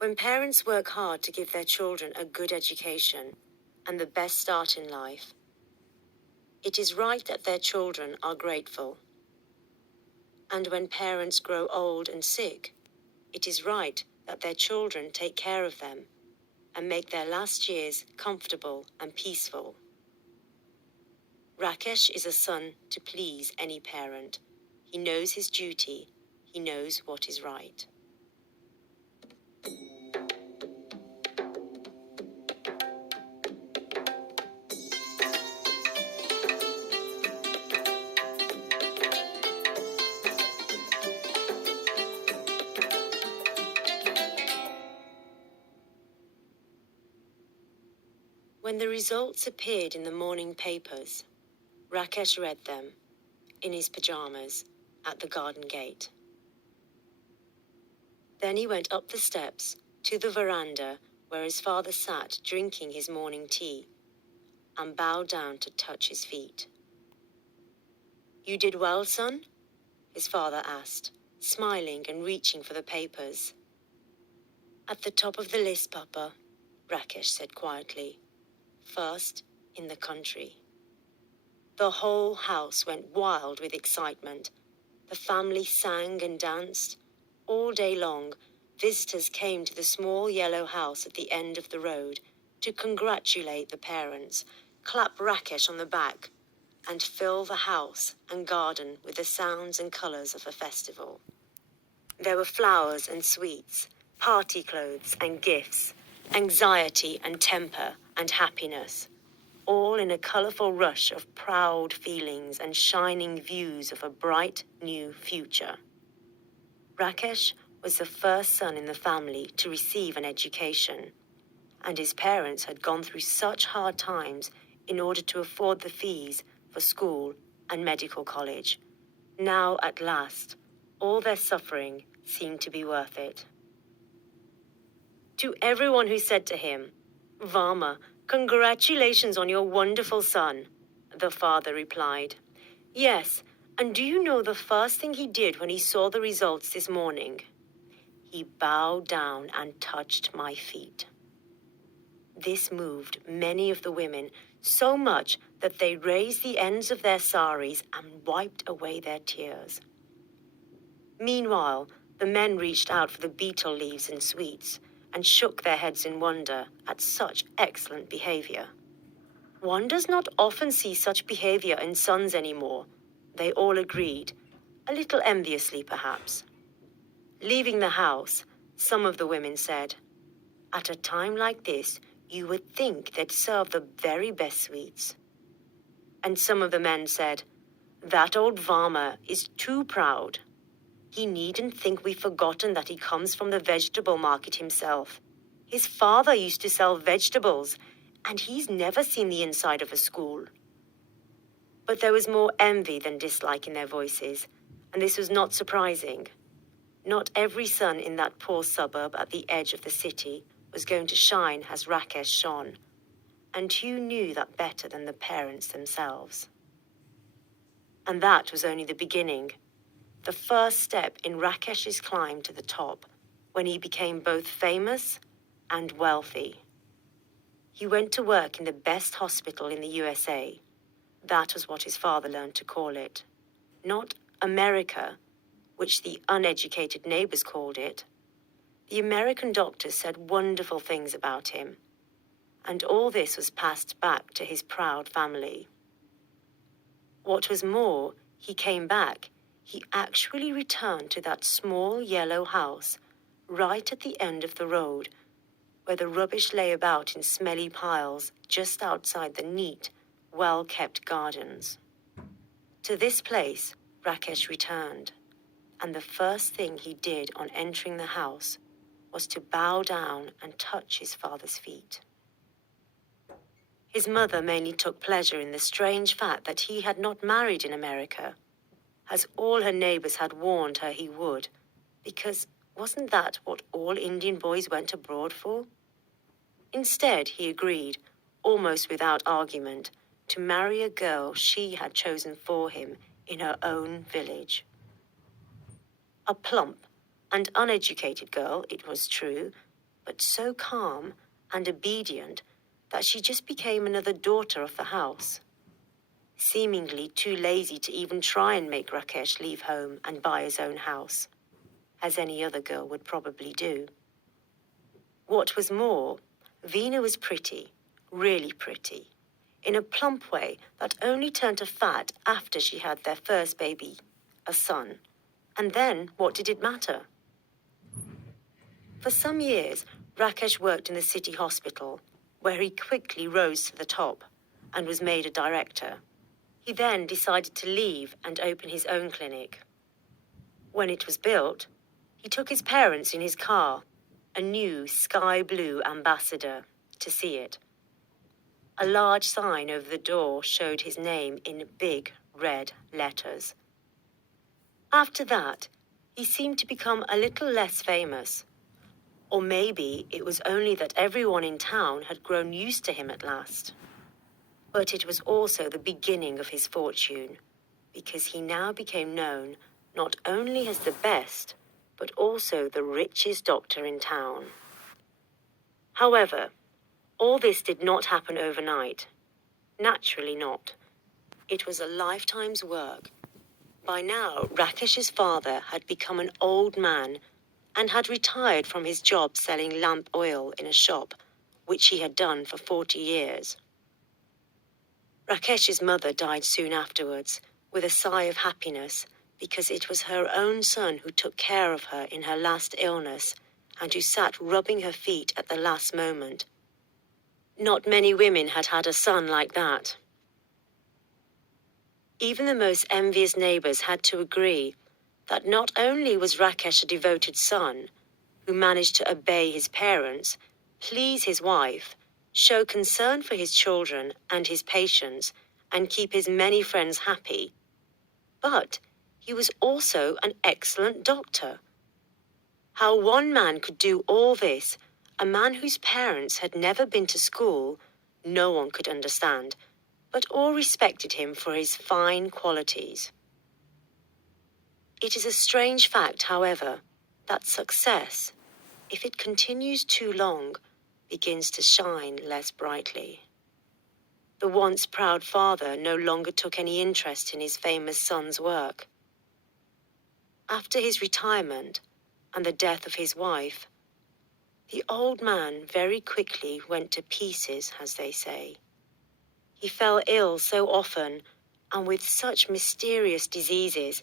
When parents work hard to give their children a good education and the best start in life, it is right that their children are grateful. And when parents grow old and sick, it is right that their children take care of them and make their last years comfortable and peaceful. Rakesh is a son to please any parent. He knows his duty. He knows what is right. When the results appeared in the morning papers, Rakesh read them, in his pajamas, at the garden gate. Then he went up the steps to the veranda where his father sat drinking his morning tea, and bowed down to touch his feet. "You did well, son?" his father asked, smiling and reaching for the papers. "At the top of the list, Papa," Rakesh said quietly. "First in the country." The whole house went wild with excitement. The family sang and danced. All day long, visitors came to the small yellow house at the end of the road to congratulate the parents, clap Rakesh on the back, and fill the house and garden with the sounds and colors of a festival. There were flowers and sweets, party clothes and gifts, anxiety and temper and happiness, all in a colorful rush of proud feelings and shining views of a bright new future. Rakesh was the first son in the family to receive an education, and his parents had gone through such hard times in order to afford the fees for school and medical college. Now, at last, all their suffering seemed to be worth it. To everyone who said to him, "Varma, congratulations on your wonderful son," the father replied, "Yes, and do you know the first thing he did when he saw the results this morning? He bowed down and touched my feet." This moved many of the women so much that they raised the ends of their saris and wiped away their tears. Meanwhile, the men reached out for the betel leaves and sweets and shook their heads in wonder at such excellent behavior. One does not often see such behavior in sons anymore, they all agreed, a little enviously perhaps. Leaving the house, some of the women said, "At a time like this, you would think they'd serve the very best sweets." And some of the men said, "That old Varma is too proud. He needn't think we've forgotten that he comes from the vegetable market himself. His father used to sell vegetables, and he's never seen the inside of a school." But there was more envy than dislike in their voices, and this was not surprising. Not every son in that poor suburb at the edge of the city was going to shine as Rakesh shone, and who knew that better than the parents themselves? And that was only the beginning. The first step in Rakesh's climb to the top, when he became both famous and wealthy. He went to work in the best hospital in the USA. That was what his father learned to call it. Not America, which the uneducated neighbors called it. The American doctors said wonderful things about him. And all this was passed back to his proud family. What was more, he came back. He actually returned to that small yellow house, right at the end of the road, where the rubbish lay about in smelly piles just outside the neat, well-kept gardens. To this place, Rakesh returned, and the first thing he did on entering the house was to bow down and touch his father's feet. His mother mainly took pleasure in the strange fact that he had not married in America, as all her neighbors had warned her he would, because wasn't that what all Indian boys went abroad for? Instead, he agreed, almost without argument, to marry a girl she had chosen for him in her own village. A plump and uneducated girl, it was true, but so calm and obedient that she just became another daughter of the house, seemingly too lazy to even try and make Rakesh leave home and buy his own house, as any other girl would probably do. What was more, Veena was pretty, really pretty, in a plump way that only turned to fat after she had their first baby, a son. And then, what did it matter? For some years, Rakesh worked in the city hospital, where he quickly rose to the top and was made a director. He then decided to leave and open his own clinic. When it was built, he took his parents in his car, a new sky blue Ambassador, to see it. A large sign over the door showed his name in big red letters. After that, he seemed to become a little less famous. Or maybe it was only that everyone in town had grown used to him at last. But it was also the beginning of his fortune, because he now became known not only as the best, but also the richest doctor in town. However, all this did not happen overnight. Naturally not. It was a lifetime's work. By now, Rakesh's father had become an old man and had retired from his job selling lamp oil in a shop, which he had done for 40 years. Rakesh's mother died soon afterwards, with a sigh of happiness, because it was her own son who took care of her in her last illness and who sat rubbing her feet at the last moment. Not many women had had a son like that. Even the most envious neighbors had to agree that not only was Rakesh a devoted son, who managed to obey his parents, please his wife, show concern for his children and his patients, and keep his many friends happy, but he was also an excellent doctor. How one man could do all this, a man whose parents had never been to school, no one could understand, but all respected him for his fine qualities. It is a strange fact, however, that success, if it continues too long, begins to shine less brightly. The once proud father no longer took any interest in his famous son's work. After his retirement and the death of his wife, the old man very quickly went to pieces, as they say. He fell ill so often and with such mysterious diseases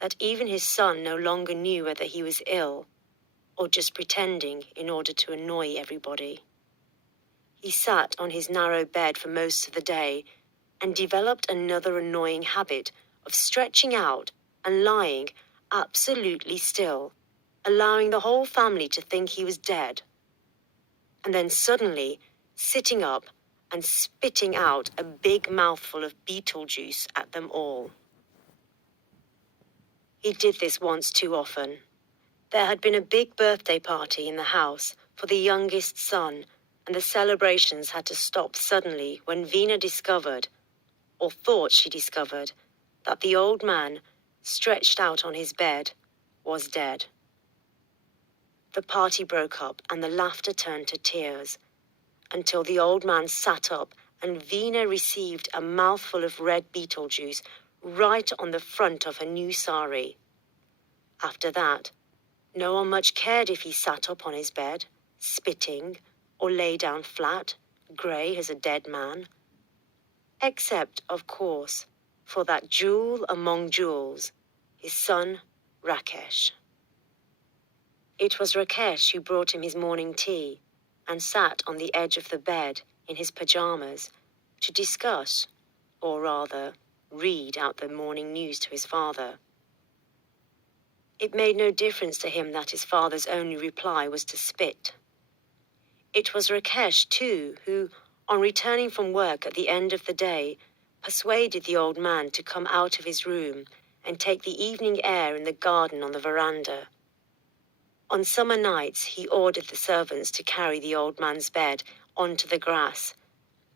that even his son no longer knew whether he was ill or just pretending in order to annoy everybody. He sat on his narrow bed for most of the day and developed another annoying habit of stretching out and lying absolutely still, allowing the whole family to think he was dead. And then suddenly sitting up and spitting out a big mouthful of beetle juice at them all. He did this once too often. There had been a big birthday party in the house for the youngest son, and the celebrations had to stop suddenly when Veena discovered, or thought she discovered, that the old man, stretched out on his bed, was dead. The party broke up and the laughter turned to tears, until the old man sat up and Veena received a mouthful of red beetle juice right on the front of her new sari. After that, no one much cared if he sat up on his bed, spitting, or lay down flat, grey as a dead man. Except, of course, for that jewel among jewels, his son, Rakesh. It was Rakesh who brought him his morning tea and sat on the edge of the bed in his pajamas to discuss, or rather, read out the morning news to his father. It made no difference to him that his father's only reply was to spit. It was Rakesh, too, who, on returning from work at the end of the day, persuaded the old man to come out of his room and take the evening air in the garden on the veranda. On summer nights, he ordered the servants to carry the old man's bed onto the grass,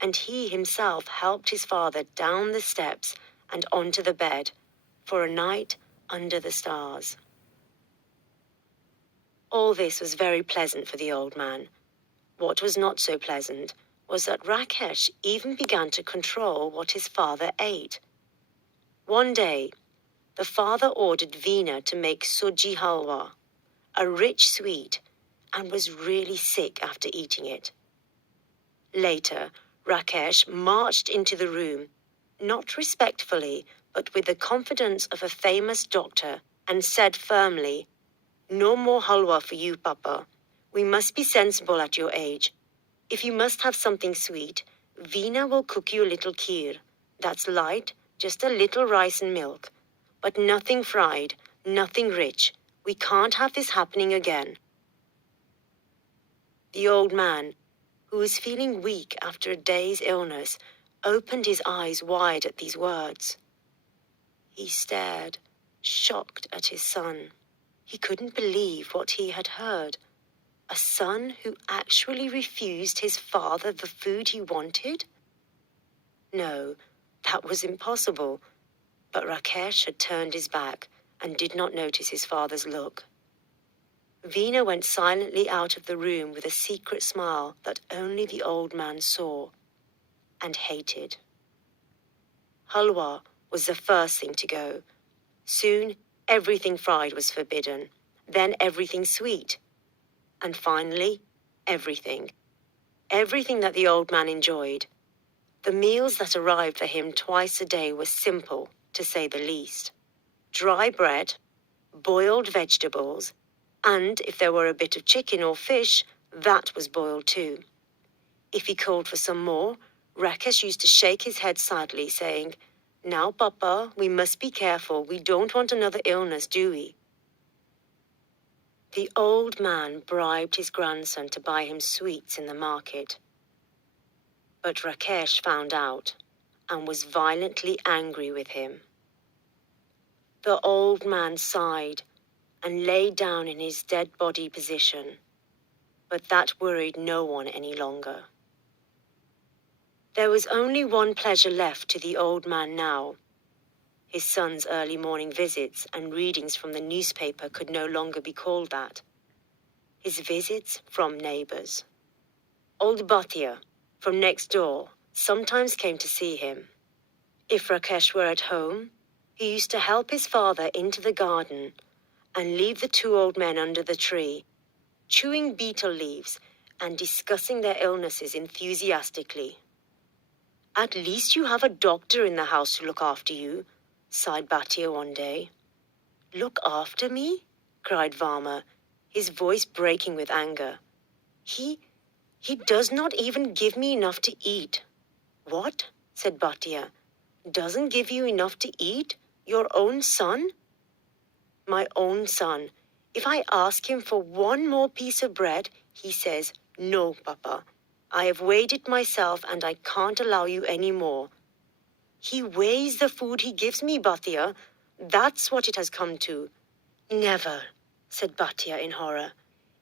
and he himself helped his father down the steps and onto the bed for a night under the stars. All this was very pleasant for the old man. What was not so pleasant was that Rakesh even began to control what his father ate. One day, the father ordered Veena to make suji halwa, a rich sweet, and was really sick after eating it. Later, Rakesh marched into the room, not respectfully, but with the confidence of a famous doctor, and said firmly, "No more halwa for you, Papa. We must be sensible at your age. If you must have something sweet, Veena will cook you a little kheer. That's light, just a little rice and milk. But nothing fried, nothing rich. We can't have this happening again." The old man, who was feeling weak after a day's illness, opened his eyes wide at these words. He stared, shocked at his son. He couldn't believe what he had heard. A son who actually refused his father the food he wanted? No, that was impossible. But Rakesh had turned his back and did not notice his father's look. Veena went silently out of the room with a secret smile that only the old man saw and hated. Halwa was the first thing to go. Soon, everything fried was forbidden, then everything sweet, and finally, everything. Everything that the old man enjoyed. The meals that arrived for him twice a day were simple, to say the least. Dry bread, boiled vegetables, and if there were a bit of chicken or fish, that was boiled too. If he called for some more, Rakesh used to shake his head sadly, saying, "Now, Papa, we must be careful. We don't want another illness, do we?" The old man bribed his grandson to buy him sweets in the market. But Rakesh found out and was violently angry with him. The old man sighed and lay down in his dead body position, but that worried no one any longer. There was only one pleasure left to the old man now. His son's early morning visits and readings from the newspaper could no longer be called that. His visits from neighbors. Old Bhatia, from next door, sometimes came to see him. If Rakesh were at home, he used to help his father into the garden and leave the two old men under the tree, chewing betel leaves and discussing their illnesses enthusiastically. "At least you have a doctor in the house to look after you," sighed Bhatia one day. "Look after me?" cried Varma, his voice breaking with anger. He does not even give me enough to eat." "What?" said Bhatia. "Doesn't give you enough to eat? Your own son?" "My own son. If I ask him for one more piece of bread, he says, 'No, Papa. I have weighed it myself and I can't allow you any more.' He weighs the food he gives me, Bhatia. That's what it has come to." "Never," said Bhatia in horror.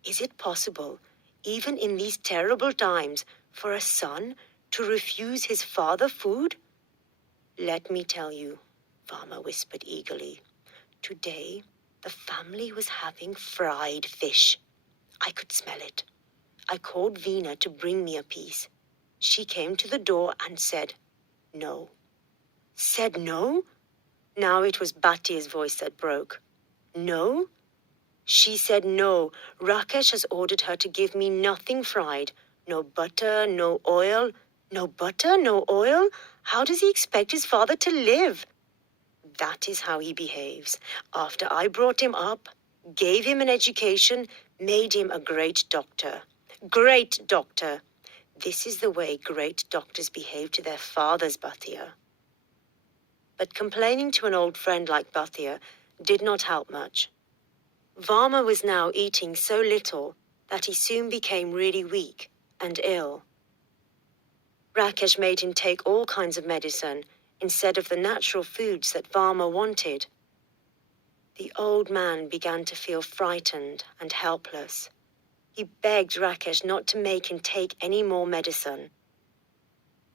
"Is it possible, even in these terrible times, for a son to refuse his father food?" "Let me tell you," Varma whispered eagerly. "Today, the family was having fried fish. I could smell it. I called Veena to bring me a piece. She came to the door and said, 'No.'" "Said no?" Now it was Bhatia's voice that broke. "No?" "She said no. Rakesh has ordered her to give me nothing fried. No butter, no oil." "No butter, no oil? How does he expect his father to live?" "That is how he behaves. After I brought him up, gave him an education, made him a great doctor. Great doctor! This is the way great doctors behave to their fathers, Bhatia." But complaining to an old friend like Bhatia did not help much. Varma was now eating so little that he soon became really weak and ill. Rakesh made him take all kinds of medicine instead of the natural foods that Varma wanted. The old man began to feel frightened and helpless. He begged Rakesh not to make him take any more medicine.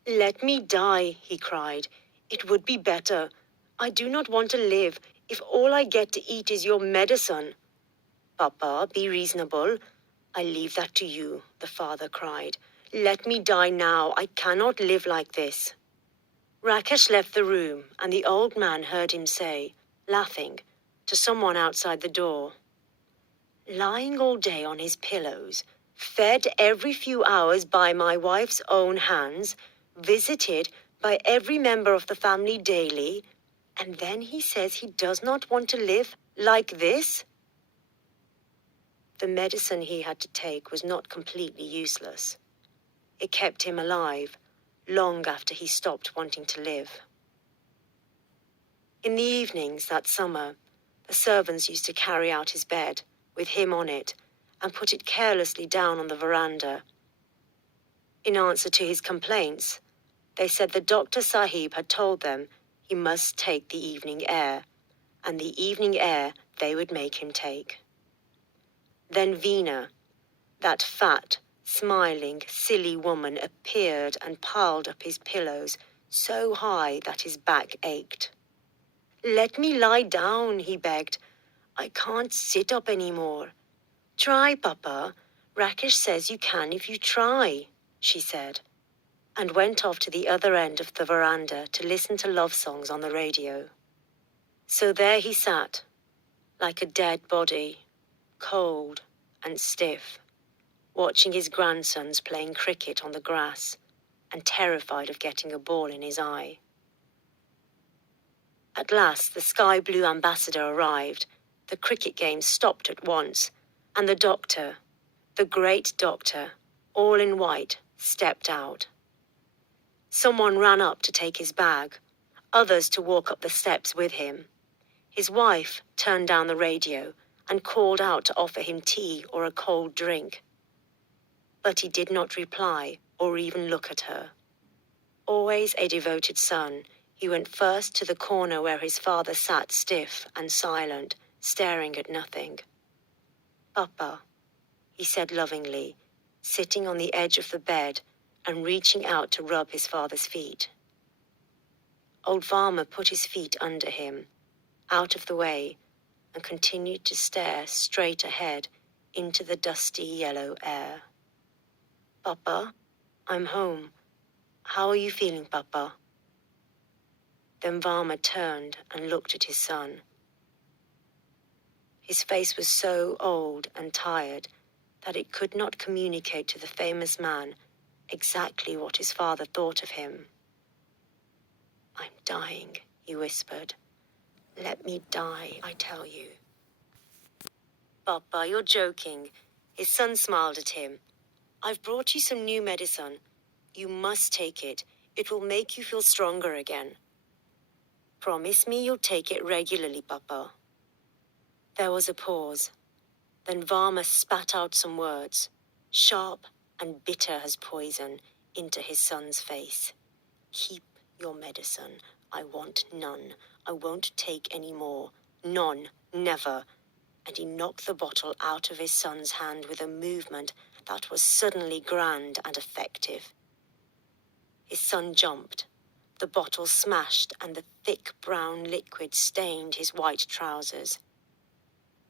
"Let me die," he cried. "It would be better. I do not want to live if all I get to eat is your medicine." Papa, be reasonable. I leave that to you, the father cried. Let me die now. I cannot live like this. Rakesh left the room, and the old man heard him say, laughing, to someone outside the door, lying all day on his pillows, fed every few hours by my wife's own hands, visited by every member of the family daily, and then he says he does not want to live like this? The medicine he had to take was not completely useless. It kept him alive, long after he stopped wanting to live. In the evenings that summer, the servants used to carry out his bed, with him on it, and put it carelessly down on the veranda. In answer to his complaints, they said the Doctor Sahib had told them he must take the evening air, and the evening air they would make him take. Then Veena, that fat, smiling, silly woman, appeared and piled up his pillows so high that his back ached. Let me lie down, he begged. I can't sit up anymore. Try, Papa. Rakesh says you can if you try, she said, and went off to the other end of the veranda to listen to love songs on the radio. So there he sat, like a dead body, cold and stiff, watching his grandsons playing cricket on the grass and terrified of getting a ball in his eye. At last, the sky blue ambassador arrived. The cricket game stopped at once, and the doctor, the great doctor, all in white, stepped out. Someone ran up to take his bag, others to walk up the steps with him. His wife turned down the radio and called out to offer him tea or a cold drink. But he did not reply or even look at her. Always a devoted son, he went first to the corner where his father sat stiff and silent, staring at nothing. Papa, he said lovingly, sitting on the edge of the bed and reaching out to rub his father's feet. Old Varma put his feet under him, out of the way, and continued to stare straight ahead into the dusty yellow air. Papa, I'm home. How are you feeling, Papa? Then Varma turned and looked at his son. His face was so old and tired that it could not communicate to the famous man exactly what his father thought of him. I'm dying, he whispered. Let me die, I tell you. Papa, you're joking. His son smiled at him. I've brought you some new medicine. You must take it. It will make you feel stronger again. Promise me you'll take it regularly, Papa. There was a pause. Then Varma spat out some words, sharp and bitter as poison, into his son's face. Keep your medicine. I want none. I won't take any more. None. Never. And he knocked the bottle out of his son's hand with a movement that was suddenly grand and effective. His son jumped. The bottle smashed and the thick brown liquid stained his white trousers.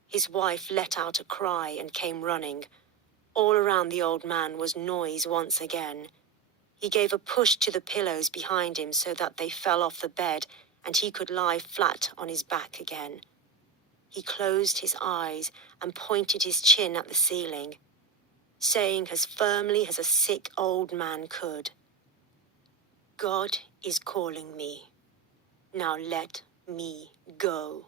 His wife let out a cry and came running. All around the old man was noise once again. He gave a push to the pillows behind him so that they fell off the bed and he could lie flat on his back again. He closed his eyes and pointed his chin at the ceiling, saying as firmly as a sick old man could, God is calling me. Now let me go.